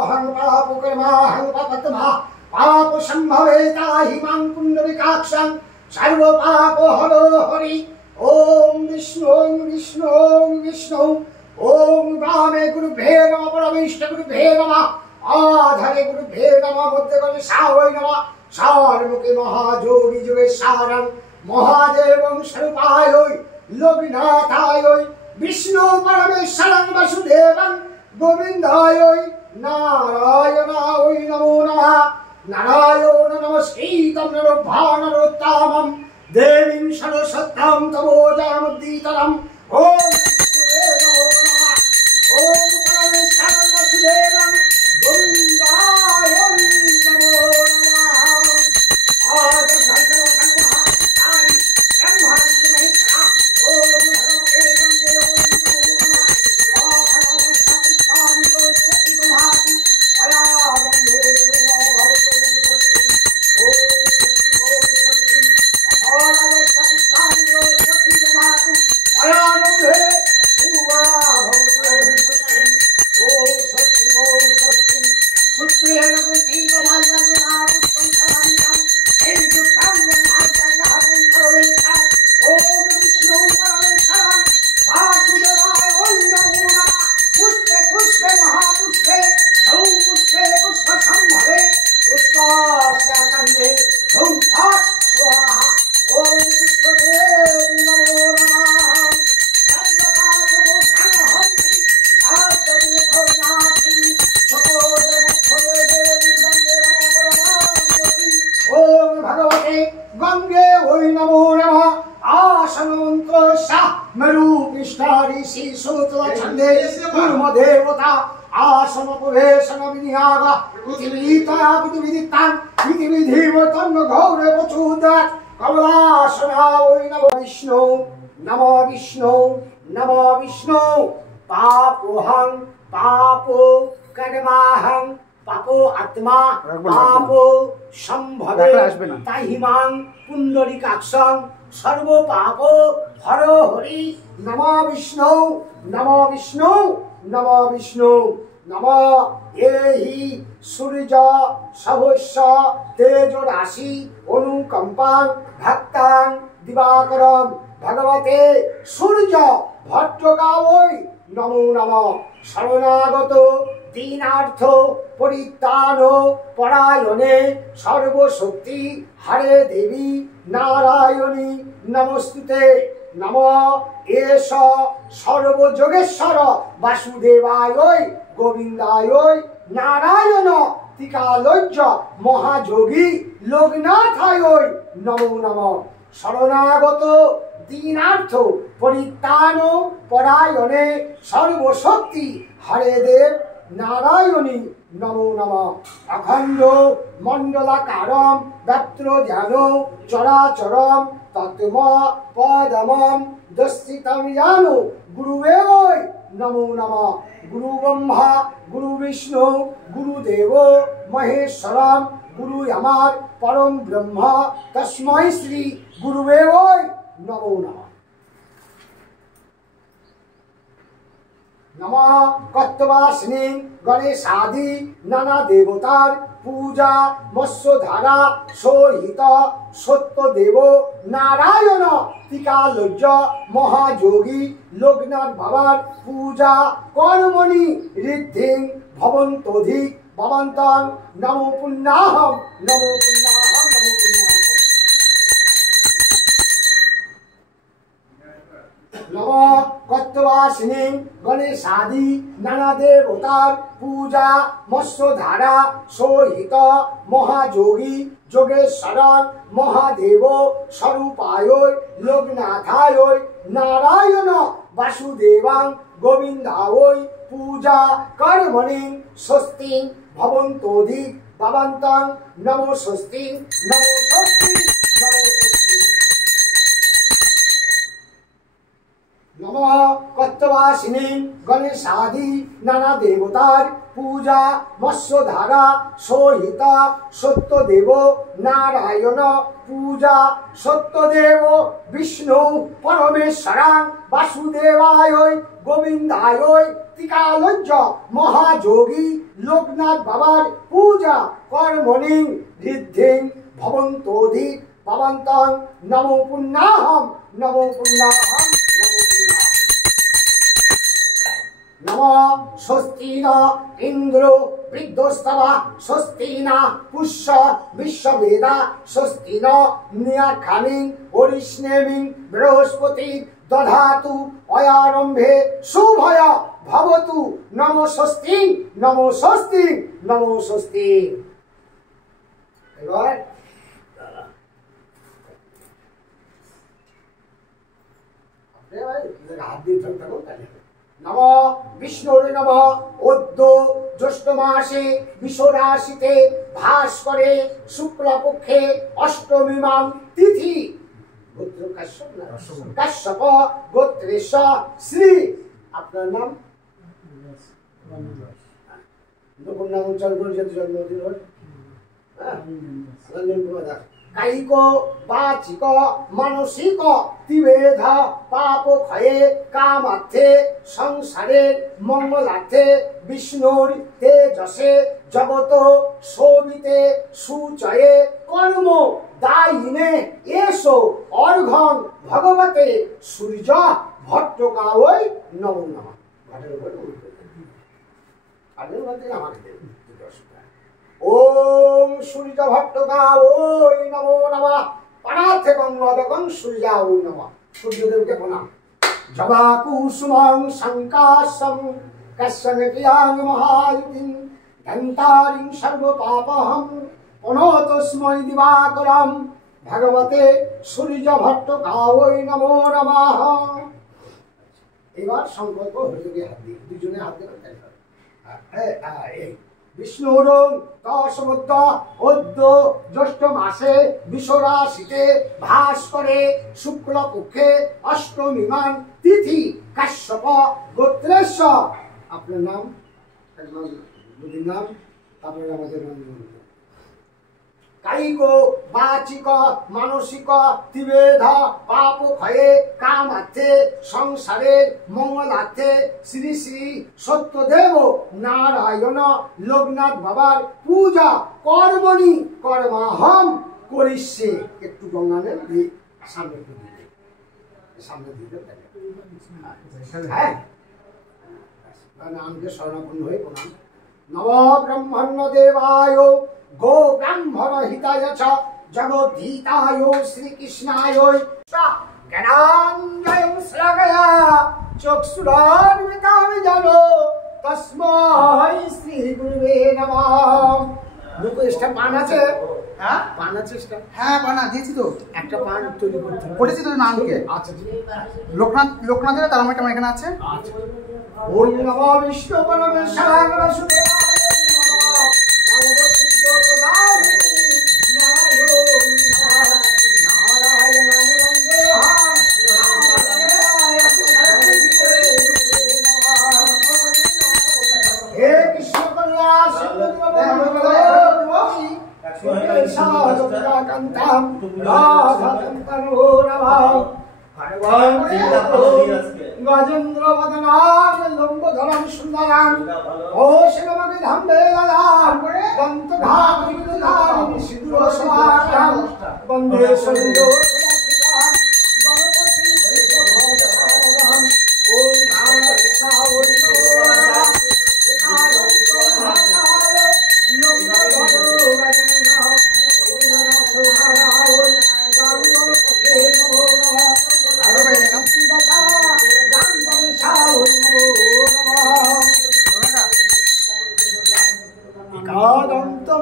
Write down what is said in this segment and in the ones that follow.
पापोहं पापकर्माहं पापतमः पाप संभवेता हिमां पुण्डरीकाक्षं सर्व पापहरो हरि ओम विष्णु विष्णु विष्णु ओम वामे गुरुभ्ये नमः परमेष्ठ गुरुभ्ये नमः आधारे गुरुभ्ये नमः मध्यगणे सावै नमः सारमुखे महायोगी योगेश्वरं महादेवं स्वरूपाय लोकनाथाय विष्णु परमेश्वरं वसुदेवं गोविंदाय नारायणाय नमो नमः नारायण नमस्कृतं नरोत्तमं देवीं सरस्वतीं तमोजयमुदीतरम् ओम विष्णुवे नमो नमः ओम परमेश्वरं वसुदेवं गोविंदाय नमो नमः आज घंटा संघः तारि ब्रह्मा विष्णु महेश्वरा ओम भगवते गंगे ओम नमो नमः आधारं सत्तानि लोचति महाति अया गंगे सुमो भवतु स्वस्ति ओम स्वस्ति आधारं सत्तानि लोचति महाति अया गंगे सुमो भवतु स्वस्ति ओम स्वस्ति सुत्रेण कुंती कमलजना पुष्पं शरणं हेतुकं मार्गं प्रवेशा ओम विष्णु परमेश्वरं वासुदेवाय नमो नमः पुष्पे पुष्पे महापुष्पे सौ पुष्पे पुष्प संभवे पुष्पास्य कंदे ओम फट् स्वाहा ओम पुष्पे नमो नमः सर्वपापो संहन्ति आत्मविखोनाति ओम भगवते गंगे ओय नमो नमः आसनोऽन्तः मरुपिष्ठारि शीशोतल छन्दे कुर्मदेवता आसनोपवेशन विनियाग पृथिवीतया पृथिवीदित्तान् पृथिवीधीमतं घौरे प्रचोदयात् कमलासना ओय नमो विष्णु पापोहं पापो कर्माहं पापो आत्मा पापो संभवे ताहिमां पुंडरीकाक्षं सर्व पापो हरो हरि नमो विष्णु नमो एहि सूर्य सहस्र तेज राशि अनुकंपां भक्तां दिवाकरं भगवते सूर्य भट्टगावै नमो नमः शरणागत दीनार्थ परित्राण परायणे सर्वशक्ति हरे देवी नारायणी नमस्तुते नमो एष सर्वयोगेश्वर वासुदेवाय गोविंदाय नारायण टीकालज्ज महायोगी लोकनाथाय नमो नमः शरणागत दीनार्थ परित्राण परायणे सर्वशक्ति हरे देव नारायणी नमो नमः अखंड मंडलाकारं तत्र ध्यानो चराचरं तत्त्व पदमं दस्थितं यानो गुरुवे वै नमो नमः गुरु ब्रह्मा गुरु विष्णु गुरुदेव महेश्वरं गुरु यमार परम ब्रह्म तस्मै श्री गुरुवे वै नमो नमः नमः कत्वासिनी गणेशादि नाना देवतार पूजा मत्स्यधारा सोहित सत्यदेव नारायण टीकालज्ज महायोगी लोकनाथ बाबार पूजा कर्मणि रिद्धि भवन्तोधिक भवन्तं नमो पुण्याहं नमो पुण्याहं नमो पुण्याहं नमः कत्वासिनी गणेशादि नाना देवतार पूजा मत्स्यधारा सोहित महायोगी योगेश्वर महादेव स्वरूपाय लोकनाथाय नारायण वासुदेवां गोविंदाय पूजा कर्मणि स्वस्ति भवन्तोधिक भवन्तं नमो स्वस्ति नमो स्वस्ति नमो स्वस्ति नमः कत्वासिनी गणेशादि नाना देवतार पूजा मत्स्यधारा सोहित सत्यदेव नारायण पूजा सत्यदेव विष्णु परमेश्वरां वासुदेवाय गोविंदाय ত্রিকালজ্জ মহাযোগী লোকনাথ বাবার পূজা কর্মণি ঋদ্ধিং ভবন্তোধিক ভবন্তং নমো পুণ্যাহম নমো পুণ্যাহম নমো পুণ্যাহম। নমো স্বস্তি ন ইন্দ্র বৃদ্ধস্তবা স্বস্তি না পুষ্য বিশ্ববেদা স্বস্তি ন নিয়াখানি অরিষ্ণেমি বৃহস্পতি দধাতু অয়ারম্ভে শুভয় ভবতু নমো স্বস্তি নমো স্বস্তি নমো স্বস্তি। এবার হাত দিয়ে থাকো তাহলে নমো বিষ্ণুরে নমঃ। অদ্য জ্যৈষ্ঠ মাসে বিশ্বরাশিতে ভাস করে শুক্লপক্ষে অষ্টমীমাম তিথি গোত্র কাশ্যপ না কাশ্যপ গোত্রেশ শ্রী আপনার নাম নকুল নাম উচ্চারণ করে যেতে জন্মদিন হয় কায়িক বাচিক মানসিক ত্রিবেধ পাপ ক্ষয়ে কামার্থে সংসারের মঙ্গলার্থে বিষ্ণুর তেজসে জগত শোভিতে সুচয়ে কর্ম দায়িনে এসো অর্ঘং ভগবতে সূর্য ভট্টকায় নমো নমঃ। ঘটের উপর আমাকে ওম সূর্য ভট্টকায় নমো নমঃ। পারার্থে গঙ্গোদকং সূর্যায় নমঃ। সূর্যদেবকে প্রণাম। জবা কুসুমং শঙ্কাশং কশ্যং প্রিয়াং মহাযুতিং দন্তারিং সর্ব পাপহং প্রণতস্मै দিবাকরং ভগবতে সূর্য ভট্টকায় নমো নমঃ। এবার সংকল্প হয়ে হাত দিয়ে দুজনে হাত দিয়ে বিষ্ণুর দশমদ্য অদ্য জ্যৈষ্ঠ মাসে বিশ্বরাশিতে ভাস করে শুক্লপক্ষে অষ্টমীমান তিথি কাশ্যপ গোত্রেশ আপনার নাম দুদিন নাম তারপরে আমাদের নাম কায়িক বাচিক মানসিক ত্রিবেধ পাপ ক্ষয়ে কামার্থে সংসারের মঙ্গলার্থে শ্রী শ্রী সত্যদেব নারায়ণ লোকনাথ বাবার পূজা কর্মণি কর্মাহম করিষ্যে। একটু গঙ্গানের সামনে দিতে সামনে দিতে হ্যাঁ নামকে স্মরণাপন্ন হয়ে প্রণাম। নম ব্রহ্মণ্য দেবায় গো ব্রাহ্মণ হিতায় চ জগদ্ধিতায় শ্রীকৃষ্ণায় জ্ঞানাঞ্জয়ং শ্লাঘয়া চক্ষুরান্বিতাং জানো তস্मै শ্রী গুরুবে নমঃ। দুটো পান আছে হ্যাঁ পান আছে হ্যাঁ পান দিয়েছি তো একটা পান তৈরি করতে করেছি তো নামকে আচ্ছা লোকনাথের তার একটা এখানে আছে আচ্ছা। ওম নমো বিষ্ণু পরমেশ্বরায় বাসুদেবায় গজেন্দ্র বদনাম লম্বধরম সুন্দরাম ও শিরমণি ধাম্বে লালাম দন্ত ঘাতিধারিণী সিঁদুর সমাকাম বন্দে সঞ্জো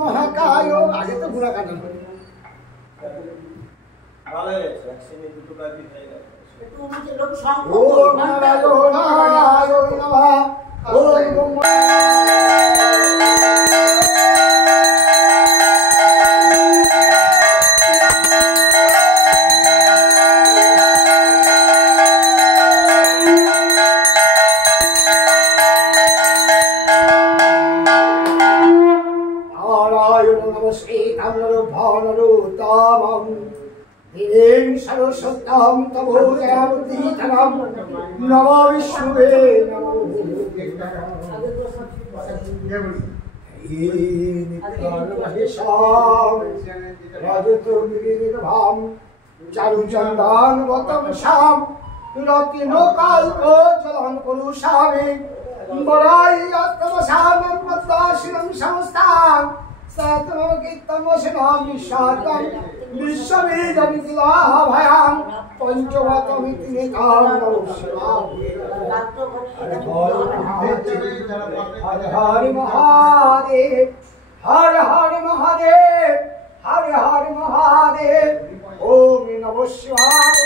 মহাকায় আগে তো ঘোরা কাটা सरस्वतम तमो जयमुदीतरम नमो विष्णुवे नमो চারু চন্দন বতম শ্যাম রত্ন কাল্প চলন করু স্বামী বড়াই আত্মসানম পদ্মাশিরম সংস্থান সাতম কীর্তম শিরম বিশ্বতম বিশ্ববীজমিতিলাহ ভয়াম পঞ্চমতমিতি নিতাম নমঃ হর হর মহাদেব হর হর মহাদেব হর হর মহাদেব ওম নমঃ শিবায়।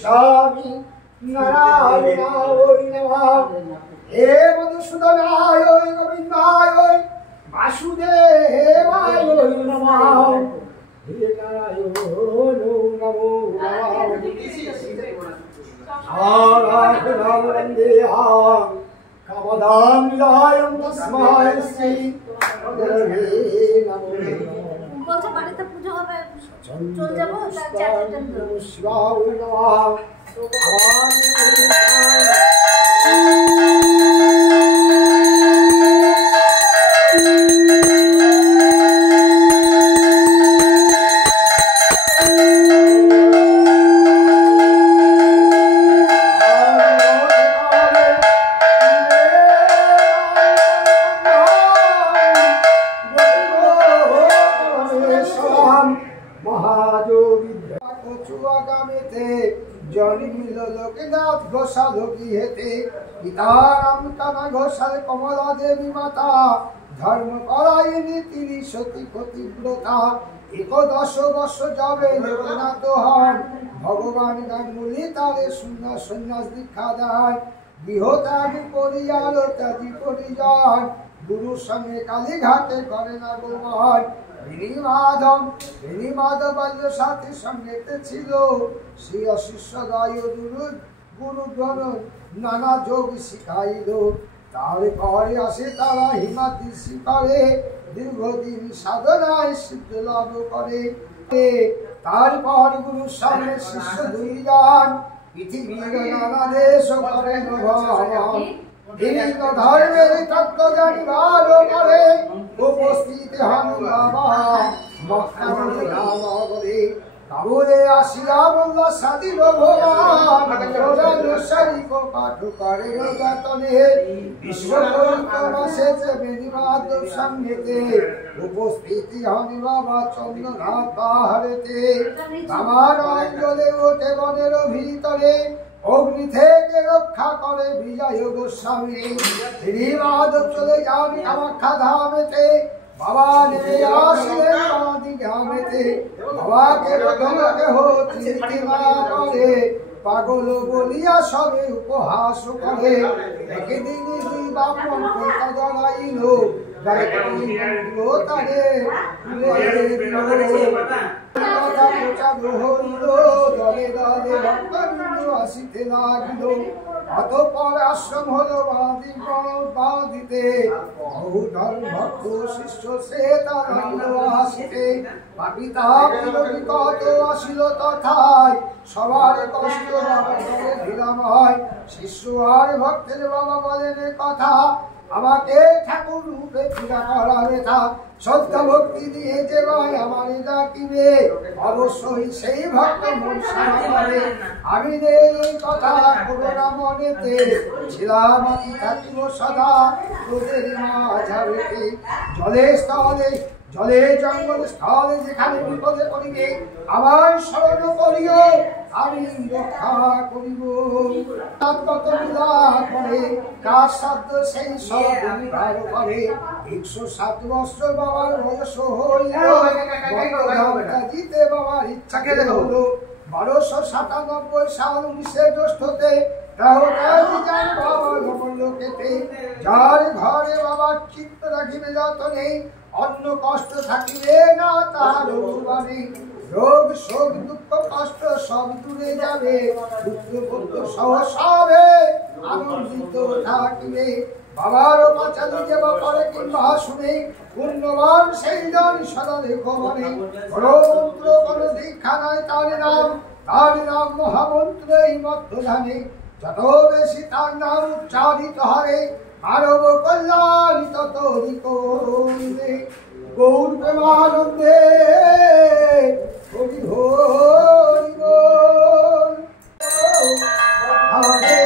স্বামী নারায়ণায় নমঃ হে মধুসূদনায় গোবিন্দায় বাসুদেবায় নমঃ হে নারায়ণ নমো নমঃ নারায়ণায় কামদাম নিলায়ং তস্মায় শ্রী গুরবে নমঃ। বলছে বাড়িতে পুজো হবে চল যাবো শিবায় নমঃ। লোকনাথ ঘোষাল কি হেতে পিতারাম কানা ঘোষাল কমলা দেবী মাতা ধর্ম পরায়ণী তিনি সতী পতিব্রতা 11 বর্ষ যাবে লোকনাথ হন ভগবান গাঙ্গুলি তারে সন্ন্যাস দীক্ষা দেয় গৃহত্যাগ পরিয়াল ত্যাগী পরিজন গুরুর সঙ্গে কালীঘাটে করেন আগমন। মাধব বাল্য সাথী সঙ্গেতে ছিল শ্রী শিষ্য দয় গুরুগণ নানা যোগ শিখাইল। তারপরে আসে তারা হিমাদ্রি শিখরে দীর্ঘদিন সাধনায় সিদ্ধ লাভ করে। তারপর গুরুর সামনে শিষ্য দুইজন পৃথিবীর নানা দেশ করেন ভ্রমণ। বিভিন্ন ধর্মের তত্ত্ব জানিবার পরে উপস্থিত হন বাবা মক্কানগরে। কাবুলে আসিয়া বলল সাদিব ভগবান শরীফ পাঠ করে যতনে বিশ্বকর্মা বেনিবাদ সঙ্গেতে উপস্থিতি হন বাবা চন্দ্রনাথ পাহাড়েতে। আমার অঞ্চলে ওঠে বনের ভিতরে অগ্নি থেকে রক্ষা করে বিজয় গোস্বামী। তিনি মাধব চলে যান কামাখ্যা ধামেতে বাবা নেমে আসিলেন বাদি গ্রামেতে। বাবাকে রোধনকে হতে করে পাগল বলিয়া সবে উপহাস করে। একদিন দুই বাপন কলকা জড়াইল তারে কথা প্রচার হইল দলে দলে ভক্তবৃন্দ আসিতে লাগিল। অতঃপর আশ্রম হলো বাদিতে বহু ধর্ম ভক্ত শিষ্য সে তার আসিতে পাপিতা বিকট আসিল তথায় সবার কষ্ট ধীরাম হয়। শিষ্য আর ভক্তের বাবা বলেন কথা আমাকে ঠাকুর রূপে পূজা করা ব্যথা শ্রদ্ধা ভক্তি দিয়ে যে ভাই আমার ডাকিবে অবশ্যই সেই ভক্ত মন সারা করে। আমি এই কথা করোনা মনেতে ছিলাম আমি থাকিব সদা তোদের মাঝাবেতে। জলে জঙ্গল স্থলে যেখানে বিপদে পড়িবে আমার স্মরণ করিও সারি রক্ষা করিব। তৎগত লীলা করে কার সাধ্য সেই সব উদ্ধার করে। 107 বছর বাবার বয়স হইল, জিতে বাবার ইচ্ছা হলো। 1297 সাল 19 জ্যৈষ্ঠতে যার ঘরে বাবার চিত্ত রাখিবে যতনে, অন্য কষ্ট থাকিবে না তার নেই। রোগ শোক দুঃখ কষ্ট সব দূরে যাবে, পুত্র পুত্র সহ সবে আনন্দিত থাকিবে। বাবার পাঁচালি যে বাপারে কিংবা শুনে, পুণ্যবান সেই জন সদা দেখো মনে। মন্ত্র কোন দীক্ষা নয় তার নাম মহামন্ত্র এই মধ্য ধানে। যত বেশি তার নাম উচ্চারিত হয়, মানব কল্যাণ তত করবে। গৌর প্রেমানন্দে হরি হরি বল। হরে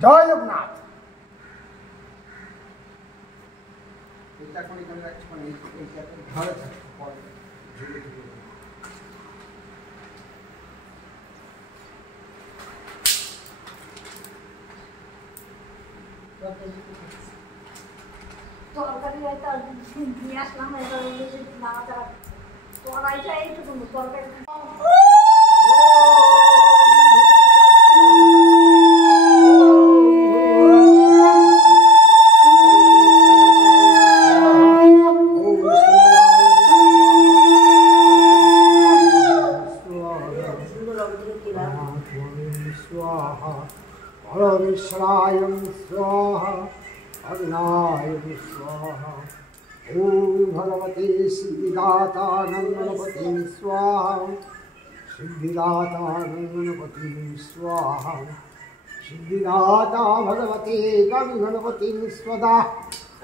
জয় লোকনাথ। তরকারি নিয়ে আসলাম, নাড়াচাড়া তরকারিটা এইটুকু তরকারি। परमेश्वरायं स्वाहा अग्नायं स्वाहा। ओम भगवते सिद्धिदातानन्दपते स्वाहा। सिद्धिदातानन्दपते स्वाहा। सिद्धिदाता भगवते गणपति स्वदा।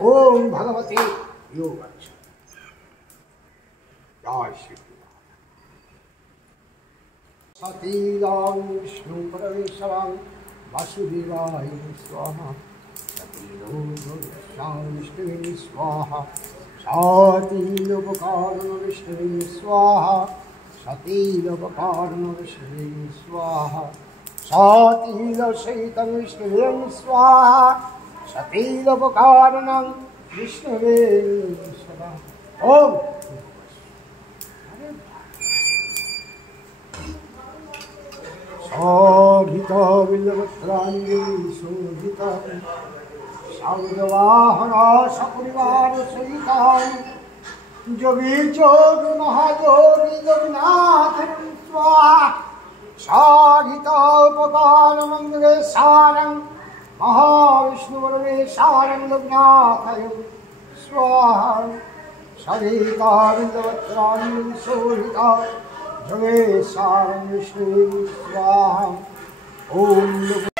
ओम भगवते योग। सतीदं विष्णु परमेश्वरं वासुदेवाय स्वाहा सतीदं विष्णुवे स्वाहा सतीलोपकारणं विष्णुवे स्वाहा सतीलोपकारणं विष्णुवे स्वाहा सतीलसहितं विष्णुवे स्वाहा सतीलोपकारणं विष्णुवे स्वाहा ओम शोभिता बिल्वत्रांजलि शोभिता साउदवाहना सपरिवार सहिता जोगी जोग महाजोगी जगन्नाथ स्वाहा साधिता उपकार मंगले सारं महाविष्णुवरवे सारं जगन्नाथाय स्वाहा सरिता बिल्वत्रांजलि शोभिता जगे सारं विष्णुवे स्वाहा ओम